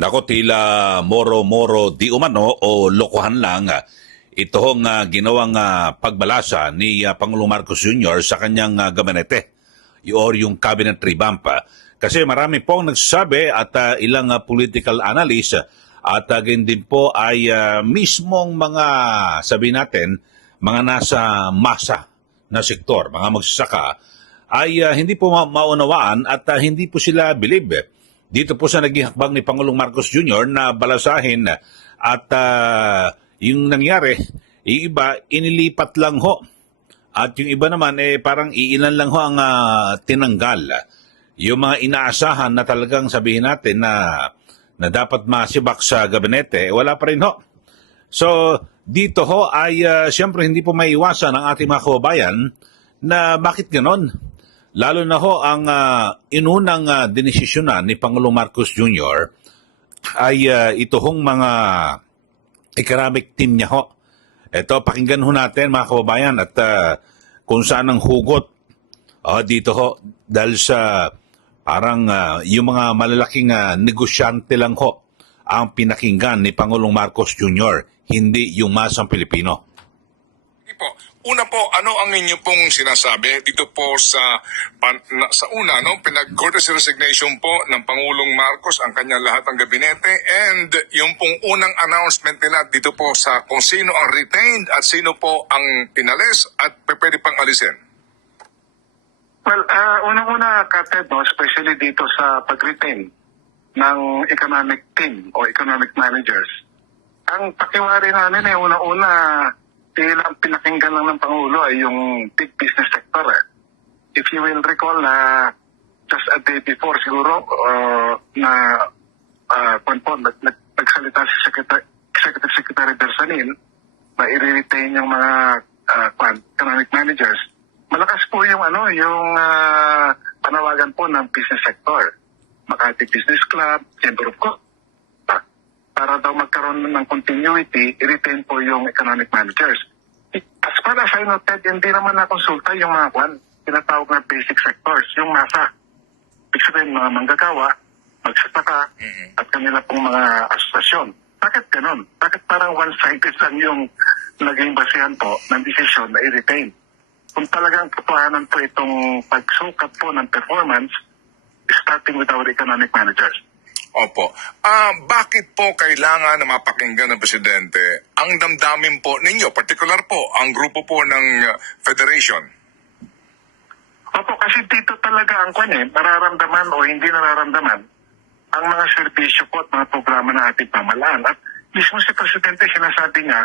Nako, tila moro-moro di umano o lokohan lang itong ginawang pagbalasa ni Pangulong Marcos Jr. sa kanyang gabinete or yung cabinet revamp. Kasi marami pong nagsasabi at ilang political analyst at ganyan din po ay mismong mga, sabi natin, mga nasa masa na sektor, mga magsasaka, ay hindi po maunawaan at hindi po sila believe. Dito po sa naging hakbang ni Pangulong Marcos Jr. na balasahin at yung nangyari, yung iba inilipat lang ho. At yung iba naman parang iilan lang ho ang tinanggal. Yung mga inaasahan na talagang sabihin natin na dapat masibak sa gabinete, wala pa rin ho. So dito ho ay siyempre hindi po maiwasan ang ating mga kababayan na bakit ganon. Lalo na ho ang inunang dinesisyonan ni Pangulong Marcos Jr. ay ito hong mga economic team niya ho. Ito, pakinggan ho natin mga kababayan at kung saan ang hugot dito ho dahil sa parang yung mga malalaking negosyante lang ho ang pinakinggan ni Pangulong Marcos Jr., hindi yung masang Pilipino. Una po, ano ang inyo pong sinasabi dito po sa una, no? Pinag-courtesy resignation po ng Pangulong Marcos ang kanyang lahat ng gabinete and yung pong unang announcement nila dito po sa kung sino ang retained at sino po ang pinalis at pwede pang alisin. Well, unang-una, Kaped, no, especially dito sa pag-retain ng economic team o economic managers, ang pakiwari namin ay unang-una, ang pinakinggan lang ng Pangulo ay yung big business sector. If you will recall, just a day before siguro, nagsalita si Executive Secretary Bersanin na i-retain yung mga economic managers. Malakas po yung panawagan po ng business sector. Makati Business Club, Chamber of Commerce, para daw magkaroon ng continuity, i-retain po yung economic managers. As far as I noted, hindi naman nakonsulta yung mga tinatawag na basic sectors, yung masa. Ibig sabihin, mga manggagawa, magsasaka, at kanila pong mga asosasyon. Bakit ganun? Bakit parang one-sided lang yung naging basihan po ng desisyon na i-retain? Kung talagang katotohanan po itong pagsukat po ng performance, starting with our economic managers. Opo. Bakit po kailangan na mapakinggan ng Presidente ang damdamin po ninyo, particular po, ang grupo po ng Federation? Opo, kasi dito talaga ang nararamdaman o hindi nararamdaman ang mga serbisyo po at mga programa ng ating pamahalaan. At mismo si Presidente sinasabi niya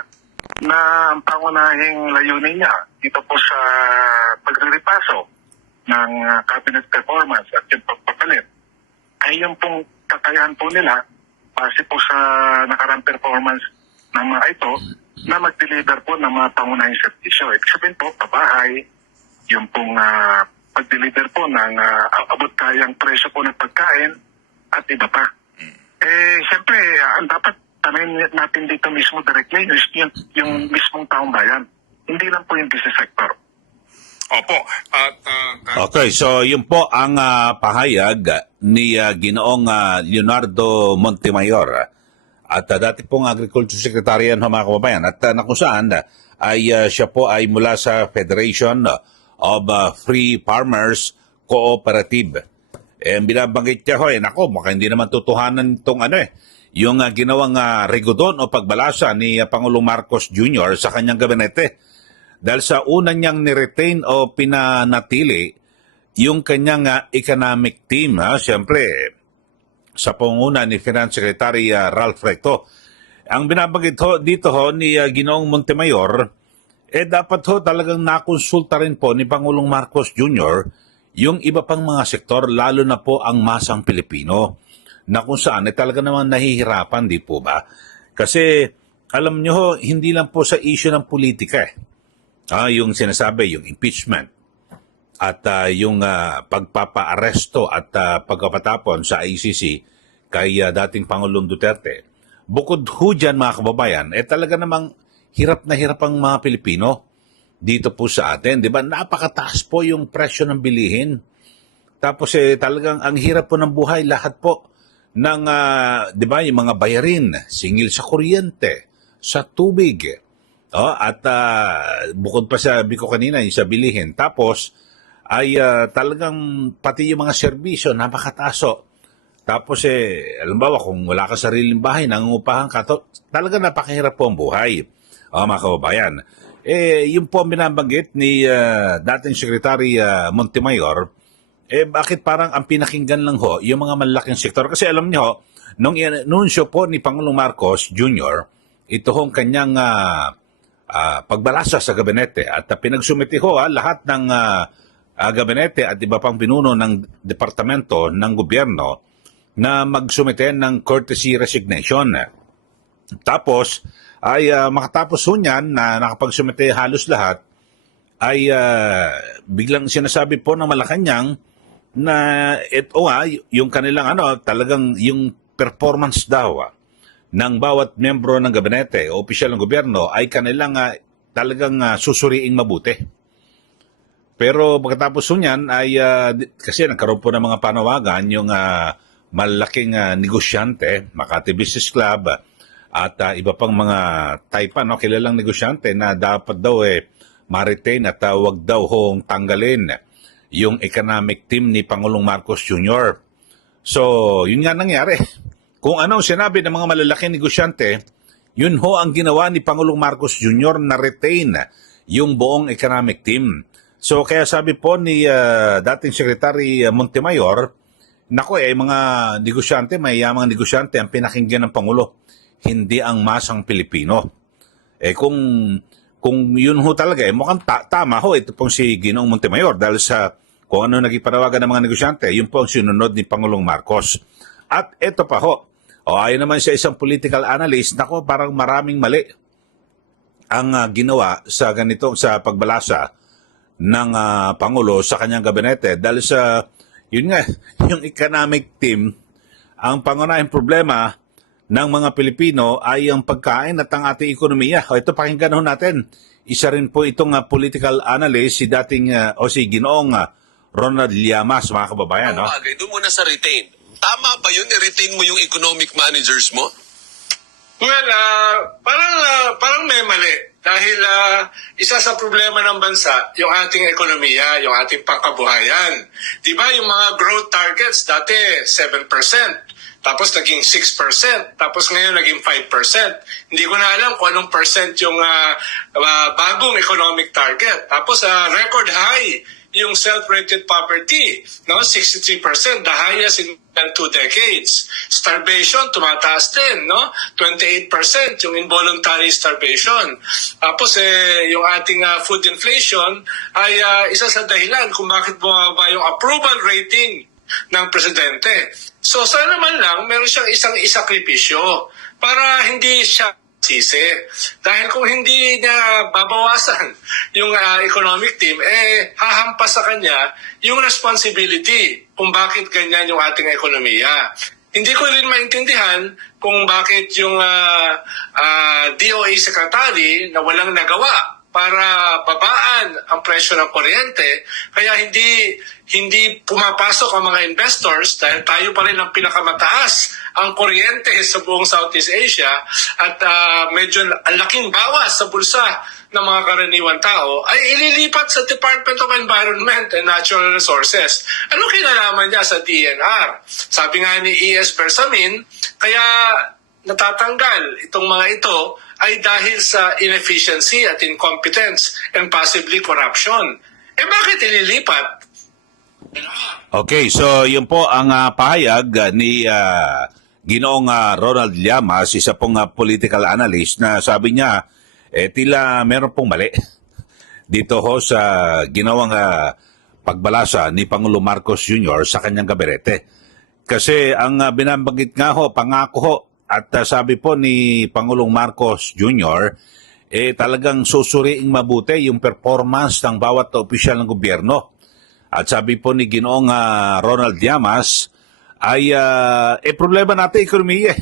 na ang pangunahing layunin niya dito po sa pagre-repaso ng cabinet performance at yung pagpapalit ay yung pong kakayahan po nila base po sa nakarang performance ng mga ito na mag-deliver po ng mga pangunahing serbisyo. Ibig sabihin po, pabahay, yung pong pag-deliver po ng abot kayang presyo po ng pagkain at iba pa. Siyempre, ang dapat tanongin natin dito mismo directly is yung mismong taong bayan. Hindi lang po yung business sector. Opo. Okay, so yun po ang pahayag ni Ginoong Leonardo Montemayor at dati pong Agriculture Secretary yan mga kababayan at na kung saan ay siya po ay mula sa Federation of Free Farmers Cooperative. Binabanggit niya nako, baka hindi naman tutuhanan itong yung ginawang regodon o pagbalasa ni Pangulong Marcos Jr. sa kanyang gabinete. Dahil sa una niyang niretain o pinanatili yung kanyang economic team, siyempre, sa panguna ni Finance Secretary Ralph Recto. Ang binabanggit dito ni Ginoong Montemayor, dapat talagang nakonsulta rin po ni Pangulong Marcos Jr. yung iba pang mga sektor, lalo na po ang masang Pilipino, na kung saan talaga naman nahihirapan, di po ba? Kasi, alam nyo hindi lang po sa issue ng politika yung sinasabi, yung impeachment at yung pagpapa-aresto at pagkapatapon sa ICC kay dating Pangulong Duterte. Bukod ho dyan mga kababayan, talaga namang hirap na hirap ang mga Pilipino dito po sa atin. Diba? Napakataas po yung presyo ng bilihin. Tapos talagang ang hirap po ng buhay, lahat po ng, 'di ba, yung mga bayarin, singil sa kuryente, sa tubig. At bukod pa sa sabi ko kanina, yung sa bilihin. Tapos ay talagang pati yung mga serbisyo napakataso. Tapos alimbawa kung wala ka sariling bahay, nangungupahan ka, talaga napakahirap po ang buhay. Mga kababayan. Yung po ang binabanggit ni dating Secretary Montemayor, bakit parang ang pinakinggan lang ho yung mga malalaking sektor? Kasi alam niyo, nung inunsyo po ni Pangulong Marcos Jr., ito hong kanyang pagbalasa sa gabinete at pinagsumiti ho lahat ng gabinete at iba pang pinuno ng departamento ng gobyerno na magsumite ng courtesy resignation. Tapos ay makatapos ho niyan na nakapagsumite halos lahat, ay biglang sinasabi po ng Malacanang na ito yung kanilang talagang yung performance daw ng bawat membro ng gabinete o opisyal ng gobyerno ay kanilang talagang susuriing mabuti. Pero pagkatapos niyan ay kasi nagkaroon po ng mga panawagan yung malaking negosyante, Makati Business Club at iba pang mga type kilalang negosyante na dapat daw ma-retain at wag daw hong tanggalin yung economic team ni Pangulong Marcos Jr. So, yun nga nangyari. Kung ano sinabi ng mga malalaking negosyante, yun ho ang ginawa ni Pangulong Marcos Jr. na retain yung buong economic team. So, kaya sabi po ni dating Secretary Montemayor, nako mga negosyante, mayayamang negosyante ang pinakinggan ng Pangulo, hindi ang masang Pilipino. Kung yun ho talaga, mukhang tama ho ito pong si Ginoong Montemayor dahil sa kung ano naging panawagan ng mga negosyante, yun po ang sinunod ni Pangulong Marcos. At ito pa ho, ayon naman sa isang political analyst, nako parang maraming mali ang ginawa sa ganito sa pagbalasa ng Pangulo sa kanyang gabinete dahil sa yun nga, yung economic team, ang pangunahing problema ng mga Pilipino ay ang pagkain at ang ating ekonomiya. Ito pakinggan ho natin. Isa rin po itong political analyst, si dating si Ginoong Ronald Llamas, mga kababayan. Ang bagay, doon muna sa retain. Tama ba yun? I-retain mo yung economic managers mo? Well, parang may mali. Dahil isa sa problema ng bansa, yung ating ekonomiya, yung ating pangkabuhayan. Diba yung mga growth targets, dati 7%. Tapos naging 6%, tapos ngayon naging 5%. Hindi ko na alam kung anong percent yung bagong economic target. Tapos record high yung self-rated poverty, no? 63%, the highest in 2 decades. Starvation, tumataas din, no? 28% yung involuntary starvation. Tapos yung ating food inflation ay isa sa dahilan kung bakit bumaba yung approval rating ng presidente. So sana man lang meron siyang isang isakripisyo para hindi siya sisi. Dahil kung hindi niya babawasan yung economic team, hahampas sa kanya yung responsibility kung bakit ganyan yung ating ekonomiya. Hindi ko rin maintindihan kung bakit yung DOA secretary na walang nagawa para babaan ang presyo ng kuryente, kaya hindi pumapasok ang mga investors dahil tayo pa rin ang pinakamataas ang kuryente sa buong Southeast Asia at medyo ang laking bawas sa bulsa ng mga karaniwang tao ay ililipat sa Department of Environment and Natural Resources. Ano kinalaman niya sa DNR? Sabi nga ni E.S. Bersamin, kaya natatanggal itong mga ito ay dahil sa inefficiency at incompetence and possibly corruption. Bakit ililipat? Okay, so yun po ang pahayag ni Ginoong Ronald Llamas, isa pong political analyst na sabi niya, tila meron pong mali dito ho sa ginawang pagbalasa ni Pangulo Marcos Jr. sa kanyang gabinete. Kasi ang binabanggit nga ho, pangako ho, at sabi po ni Pangulong Marcos Jr., talagang susuriing mabuti yung performance ng bawat opisyal ng gobyerno. At sabi po ni Ginoong Ronald Llamas, ay problema natin ekonomiya.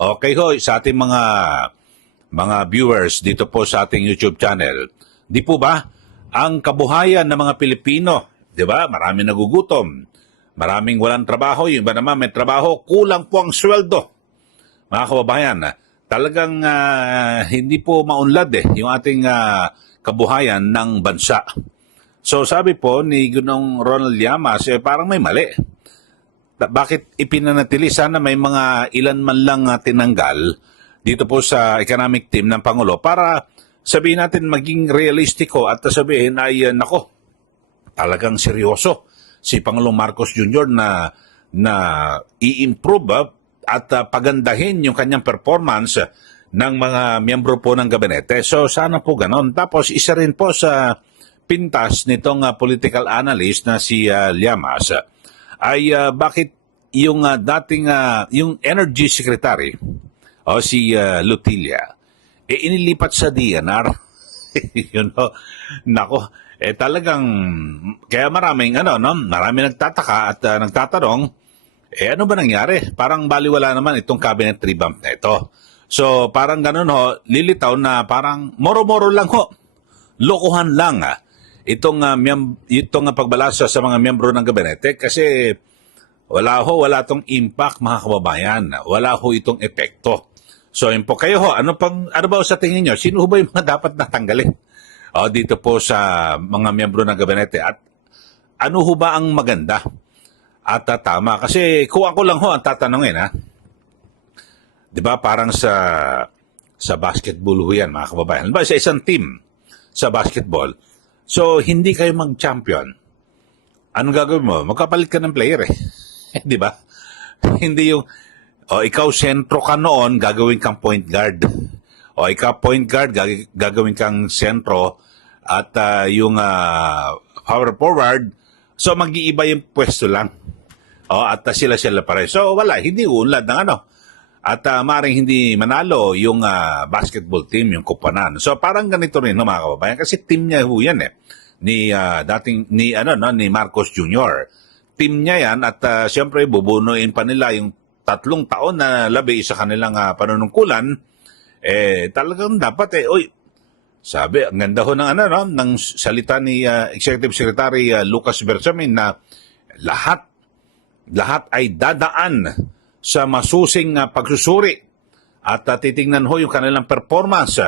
Okay ho, sa ating mga viewers dito po sa ating YouTube channel, di po ba, ang kabuhayan ng mga Pilipino, di ba, marami nagugutom, maraming walang trabaho, yung iba naman may trabaho, kulang po ang sweldo. Mga kababayan, talagang hindi po maunlad yung ating kabuhayan ng bansa. So sabi po ni Gunong Ronald Llamas, parang may mali. Bakit ipinanatili? Sana may mga ilan man lang tinanggal dito po sa economic team ng Pangulo para sabihin natin maging realistiko at sabihin ay nako, talagang seryoso si Pangulong Marcos Jr. na i-improve at pagandahin yung kanyang performance ng mga miyembro po ng gabinete. So sana po ganon. Tapos isa rin po sa pintas nitong political analyst na si Llamas ay bakit yung dating yung energy secretary o si Lutilla inilipat sa DNR. You know, nako, talagang kaya maraming maraming nagtataka at nagtatanong ano ba nangyari? Parang baliwala naman itong cabinet revamp na ito. So parang ganun lilitaw na parang moro-moro lang lokohan lang itong pagbalasa sa mga miyembro ng gabinete kasi wala tong impact, mga kababayan. Wala itong epekto. So yun po kayo ano ba sa tingin nyo? Sino ba yung mga dapat natanggalin dito po sa mga miyembro ng gabinete? At ano ba ang maganda at tama? Kasi kung ako lang ang tatanungin di ba parang sa basketball yan, mga kababayan. Ba sa isang team sa basketball, so hindi kayo mag-champion. Anong gagawin mo? Magkapalit ka ng player di ba? Hindi yung ikaw sentro ka noon, gagawin kang point guard. O ikaw point guard, gagawin kang sentro at yung power forward, so mag-iiba yung pwesto lang. At sila pare. So wala, hindi unlad ng At maring hindi manalo yung basketball team, yung kupanan. So parang ganito rin mga kababayan kasi team niya yan ni ni Marcos Jr. Team niya yan at siyempre bubunuin pa nila yung 3 taon na labi sa kanilang panunungkulan. Talagang dapat sabi, ang ganda ng ng salita ni Executive Secretary Lucas Bersamin na lahat ay dadaan sa masusing pagsusuri at titingnan yung kanilang performance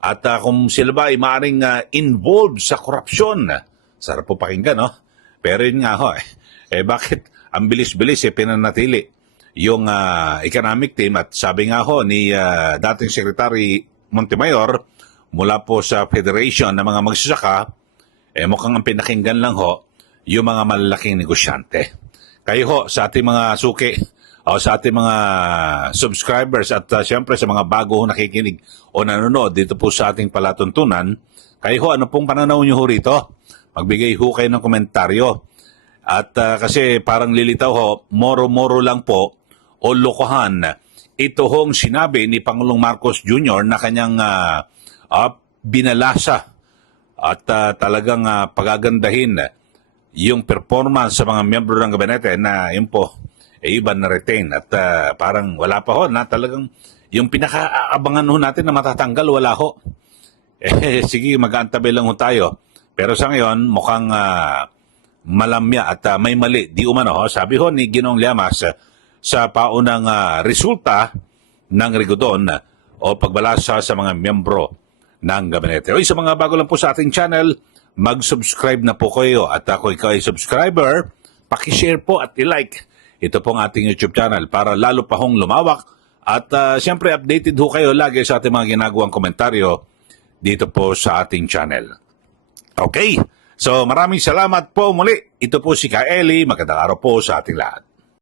at kung sila ba ay maaaring involved sa korupsyon. Sarap po pakinggan, Pero yun nga bakit ang bilis-bilis pinanatili yung economic team at sabi nga ni dating Secretary Montemayor mula po sa Federation ng mga magsasaka, mukhang ang pinakinggan lang yung mga malalaking negosyante. Kayo sa ating mga suki sa ating mga subscribers at siyempre sa mga bago nakikinig o nanonood dito po sa ating palatuntunan, kayo ano pong pananaw nyo rito? Magbigay kayo ng komentaryo. At kasi parang lilitaw moro-moro lang po o lokohan ito sinabi ni Pangulong Marcos Jr. na kanyang binalasa at talagang pagagandahin yung performance sa mga miyembro ng gabinete na yun po iba na retain at parang wala pa na talagang yung pinakaabangan natin na matatanggal wala sige mag-aantabi lang tayo pero sa ngayon mukhang malamya at may mali di umano sabi ni Ginong Llamas sa paunang resulta ng Rigodon o pagbalasa sa mga miyembro ng gabinete. Sa mga bago lang po sa ating channel, mag-subscribe na po kayo at ako ikaw ay subscriber, pakishare po at i-like ito pong ating YouTube channel para lalo pa lumawak at siyempre updated kayo lagi sa ating mga ginagawang komentaryo dito po sa ating channel. Okay, so maraming salamat po muli. Ito po si Kaeli, magandang araw po sa ating lahat.